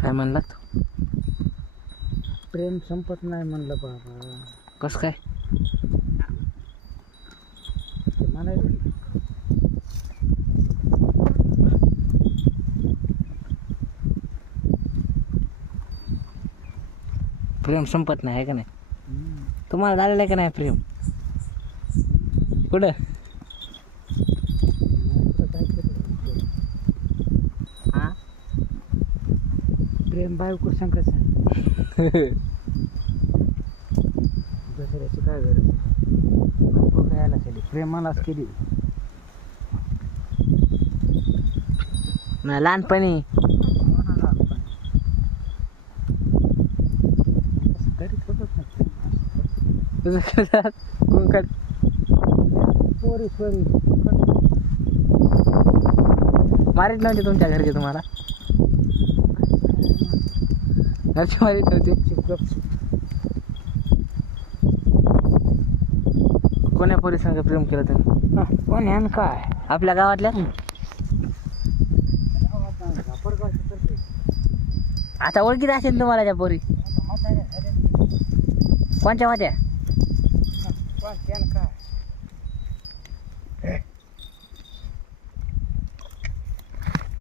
काय म्हणलात? प्रेम संपत नाही म्हणलं बाबा. कस काय? ते म्हणायचं प्रेम संपत नाही आहे का नाही? तुम्हाला झालेलं आहे का नाही प्रेम? कुठं? काय केलं हा प्रेम बायको सांगायचं दसऱ्याची काय गरज बायको खायला केली प्रेमालाच केली. नाही लहानपणी करीत होतच नाही. तुझं करतात कोण पोरी सोरी मारित नव्हते तुमच्या घरचे तुम्हाला? घरचे मारित नव्हते? कोण्या पोरी संग प्रेम केलं तुम्ही? कोण ह्यान काय आपल्या गावातल्या? आता ओळखीत असेल तुम्हाला त्या पोरी? कोणच्या होत्या? काय